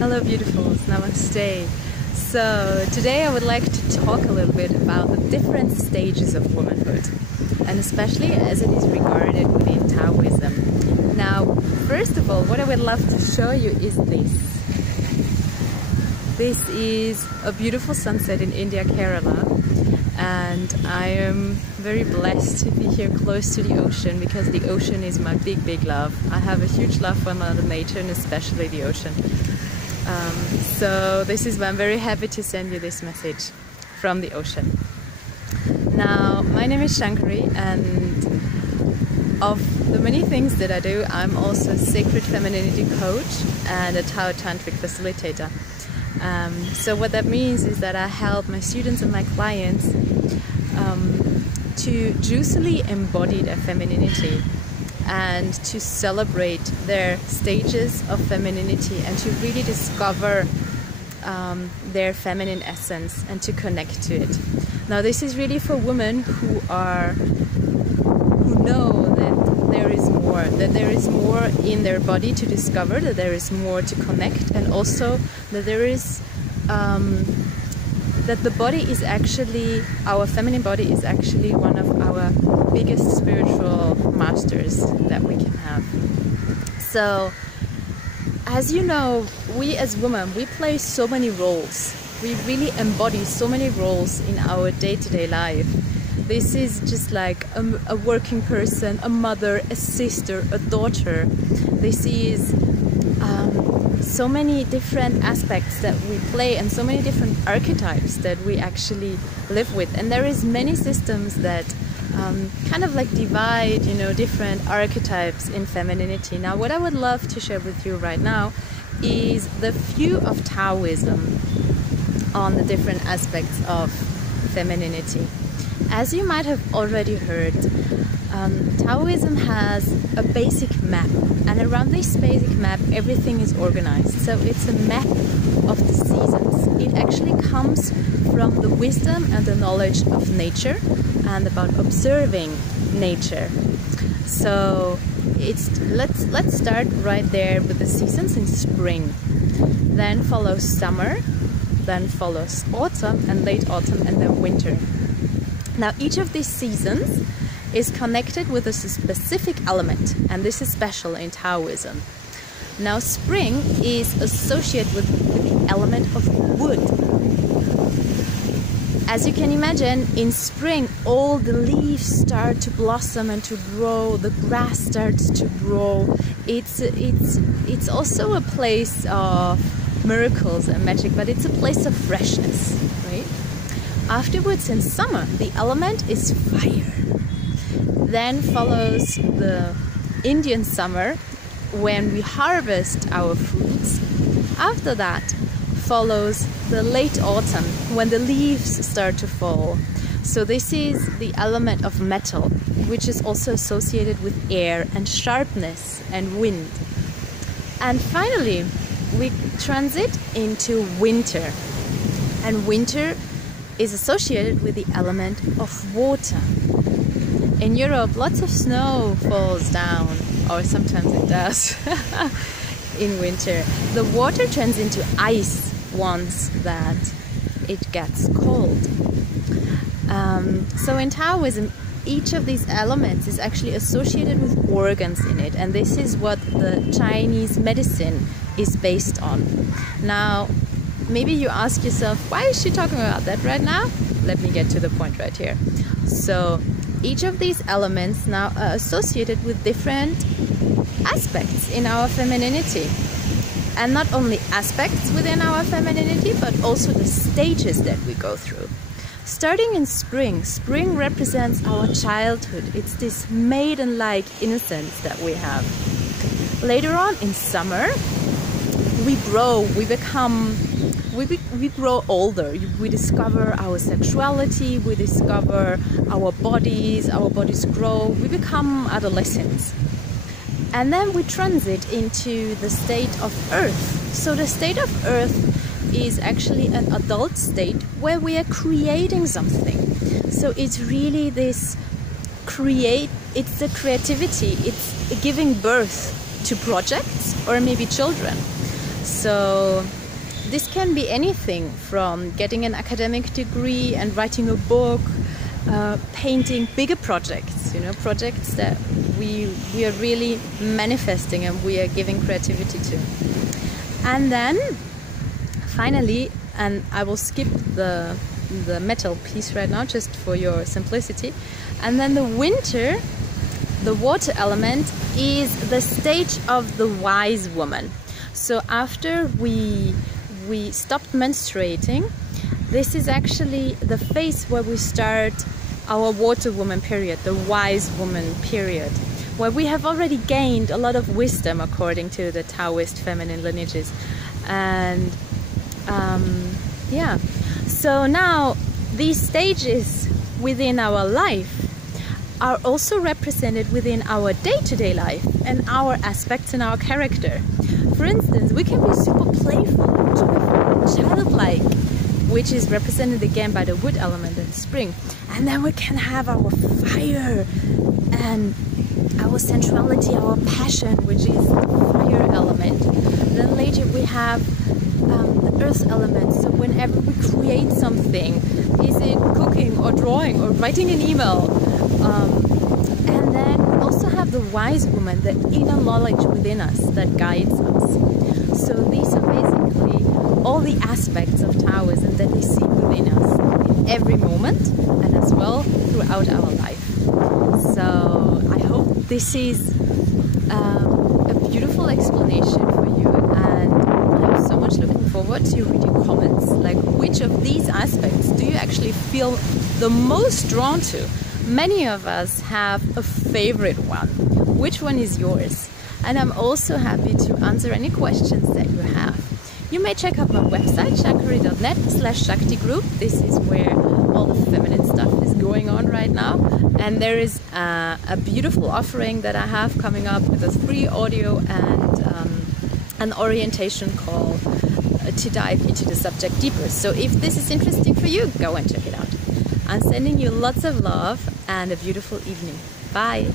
Hello beautifuls, namaste. So today I would like to talk a little bit about the different stages of womanhood, and especially as it is regarded within Taoism. Now, first of all, what I would love to show you is this. This is a beautiful sunset in India, Kerala, and I am very blessed to be here close to the ocean because the ocean is my big love. I have a huge love for Mother Nature and especially the ocean. So this is why I'm very happy to send you this message from the ocean. Now, my name is Shankari, and of the many things that I do, I'm also a sacred femininity coach and a Taotantric facilitator. So what that means is that I help my students and my clients to jucily embody their femininity and to celebrate their stages of femininity and to really discover their feminine essence and to connect to it. Now, this is really for women who know that there is more in their body to discover, that there is more to connect, and also that there is that the body is actually, our feminine body is actually one of our biggest spiritual masters that we can have. So, as you know, we as women, we play so many roles. We really embody so many roles in our day-to-day life. This is just like a working person, a mother, a sister, a daughter. This is so many different aspects that we play and so many different archetypes that we actually live with. And there is many systems that kind of like divide, you know, different archetypes in femininity. Now, what I would love to share with you right now is the view of Taoism on the different aspects of femininity. As you might have already heard, Taoism has a basic map, and around this basic map everything is organized. So it's a map of the seasons. It actually comes from the wisdom and the knowledge of nature and about observing nature. So let's start right there with the seasons in spring. Then follows summer, then follows autumn and late autumn, and then winter. Now, each of these seasons is connected with a specific element, and this is special in Taoism. Now, spring is associated with the element of wood. As you can imagine, in spring, all the leaves start to blossom and to grow, the grass starts to grow. It's also a place of miracles and magic, but it's a place of freshness, right? Afterwards, in summer, the element is fire. Then follows the Indian summer, when we harvest our fruits. After that follows the late autumn, when the leaves start to fall. So this is the element of metal, which is also associated with air and sharpness and wind. And finally, we transit into winter. And winter is associated with the element of water. In Europe, lots of snow falls down, or sometimes it does, in winter. The water turns into ice once that it gets cold. So in Taoism, each of these elements is actually associated with organs in it, and this is what the Chinese medicine is based on. Now, maybe you ask yourself, why is she talking about that right now? Let me get to the point right here. So, each of these elements now are associated with different aspects in our femininity. And not only aspects within our femininity, but also the stages that we go through. Starting in spring, spring represents our childhood. It's this maiden-like innocence that we have. Later on in summer, we grow, we grow older. We discover our sexuality, we discover our bodies grow, we become adolescents. And then we transit into the state of earth. So the state of earth is actually an adult state where we are creating something. So it's really this it's the creativity, it's giving birth to projects or maybe children. So this can be anything from getting an academic degree and writing a book, painting bigger projects, you know, projects that we are really manifesting and we are giving creativity to. And then finally, and I will skip the metal piece right now just for your simplicity, and then the winter, the water element, is the stage of the wise woman. So after we stopped menstruating, this is actually the phase where we start our water woman period, the wise woman period, where we have already gained a lot of wisdom according to the Taoist feminine lineages. And yeah, so now these stages within our life are also represented within our day-to-day life and our aspects in our character. For instance, we can be super playful and joyful and childlike, which is represented again by the wood element in spring. And then we can have our fire and our sensuality, our passion, which is the fire element. Then later we have the earth element. So whenever we create something, is it cooking or drawing or writing an email? And then we also have the wise woman, the inner knowledge within us that guides us. So these are basically all the aspects of Taoism that we see within us in every moment and as well throughout our life. So I hope this is a beautiful explanation for you, and I'm so much looking forward to read your comments. Like, which of these aspects do you actually feel the most drawn to? Many of us have a favorite one. Which one is yours? And I'm also happy to answer any questions that you have. You may check out my website, shankari.net/Shakti group. This is where all the feminine stuff is going on right now. And there is a beautiful offering that I have coming up with a free audio and an orientation call to dive into the subject deeper. So if this is interesting for you, go and check it out. I'm sending you lots of love and a beautiful evening. Bye.